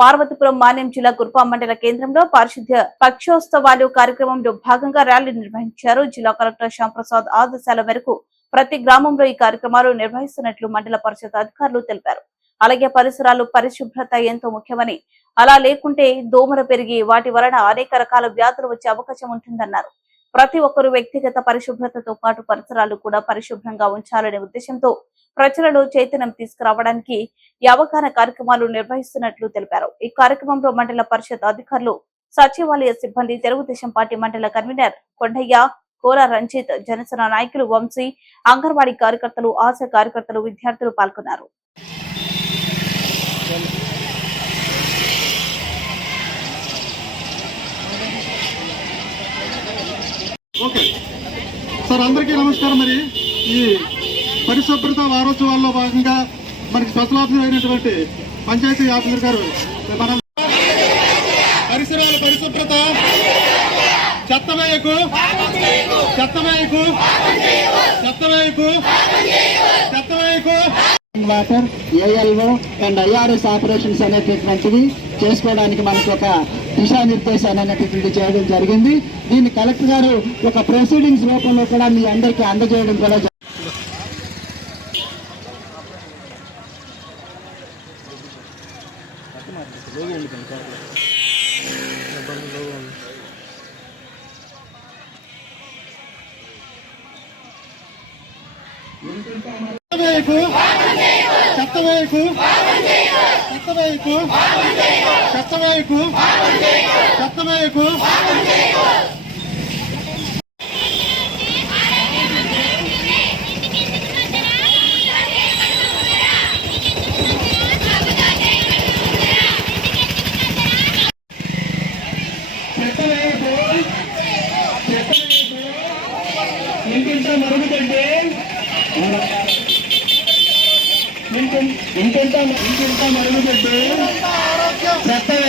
పార్వతీపురం మాన్యం జిల్లా కుర్పా మండల కేంద్రంలో పారిశుద్ధ్య పక్షోత్సవాలు కార్యక్రమంలో భాగంగా ర్యాలీ నిర్వహించారు. జిల్లా కలెక్టర్ శ్యాంప్రసాద్ ఆదేశాల మేరకు ప్రతి గ్రామంలో ఈ కార్యక్రమాలు నిర్వహిస్తున్నట్లు మండల పరిషత్ అధికారులు తెలిపారు. అలాగే పరిసరాలు పరిశుభ్రత ఎంతో ముఖ్యమని అలా లేకుంటే దోమలు పెరిగి వాటి వలన అనేక రకాల వ్యాధులు వచ్చే అవకాశం ఉంటుందన్నారు. ప్రతి ఒక్కరూ వ్యక్తిగత పరిశుభ్రతతో పాటు పరిసరాలు కూడా పరిశుభ్రంగా ఉంచాలనే ఉద్దేశంతో ప్రజలలో చైతన్యం తీసుకురావడానికి ఈ అవగాహన కార్యక్రమాలు నిర్వహిస్తున్నట్లు తెలిపారు. ఈ కార్యక్రమంలో మండల పరిషత్ అధికారులు సచివాలయ సిబ్బంది తెలుగుదేశం పార్టీ మండల కన్వీనర్ కొండయ్య కోర రంజిత్ జనసేన నాయకులు వంశీ అంగన్వాడీ కార్యకర్తలు ఆశా కార్యకర్తలు విద్యార్థులు పాల్గొన్నారు. ఓకే. సార్ అందరికీ నమస్కారం మరి. ఈ పరిశుభ్రత వారోత్సవాల్లో భాగంగా మనకి స్పెషల్ ఆఫీసర్ అయినటువంటి పంచాయతీ ఆఫీసర్ గారు మనం పరిసరాల పరిశుభ్రత చెత్తమేయకు చెత్తమేయకు చెత్తమేయకు చెత్తమేయకు water ALO and IRS operations అనేటటువంటివి చేసుకోవడానికి మనకు ఒక దిశానిర్దేశాన్ని అనేటటువంటి చేయడం జరిగింది. దీన్ని కలెక్టర్ గారు ఒక ప్రొసీడింగ్స్ రూపంలో కూడా మీ అందరికీ అందజేయడం కూడా జ- చెత్తమేయకు చెత్తమేయకు చెత్తవైపు చెత్తవైపు ఇంకింత ఇంకింత మరుగుదండి చెత్త వేయకు